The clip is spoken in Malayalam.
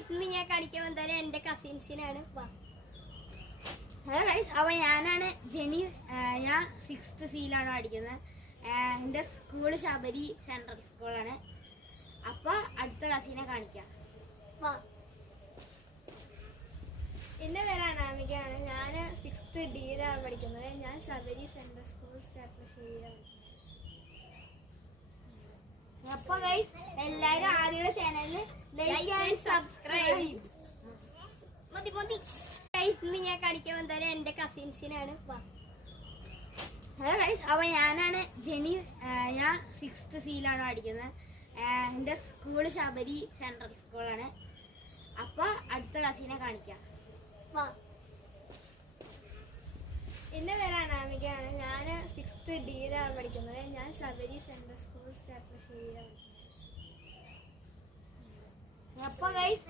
ഇന്ന് ഞാൻ കാണിക്കാൻ വന്നത് എന്റെ കസിൻസിനാണ്. ഹലോ ഗൈസ്, അപ്പോൾ ഞാനാണ് ജെനി. ഞാൻ 6th സിയിലാണ് പഠിക്കുന്നത്. എൻ്റെ സ്കൂൾ ശബരി സെൻട്രൽ സ്കൂളാണ്. അപ്പോൾ അടുത്ത ക്ലാസ്സിനെ കാണിക്കാം. എന്റെ പേര് അനാമികയാണ്. ഞാൻ 6th ഡിയിലാണ് പഠിക്കുന്നത്. ഞാൻ ശബരി സെൻട്രൽ സ്കൂൾ സ്റ്റാർട്ടശ്ശേരിയിലാണ്. അപ്പോൾ ഗൈസ്, എല്ലാവരും ആദ്യത്തെ ചാനലിൽ ലൈക്ക് ആൻഡ് സബ്സ്ക്രൈബ്. ഇന്ന് ഞാൻ കാണിക്കാൻ വന്നത് എന്റെ കസിൻസിനാണ്. ഹലോ ഗൈസ്, അപ്പോൾ ഞാനാണ് ജെനി. ഞാൻ 6th സിയിലാണ് പഠിക്കുന്നത്. എൻ്റെ സ്കൂൾ ശബരി സെൻട്രൽ സ്കൂളാണ്. അപ്പോൾ അടുത്ത ക്ലാസ്സിനെ കാണിക്കാം. എന്റെ പേര് അനാമികയാണ്. ഞാൻ 6th ഡിയിലാണ് പഠിക്കുന്നത്. ഞാൻ ശബരി സെൻട്രൽ സ്കൂൾ സ്റ്റാർട്ടശ്ശേരിയിലാണ്. അപ്പോൾ ഗൈസ്,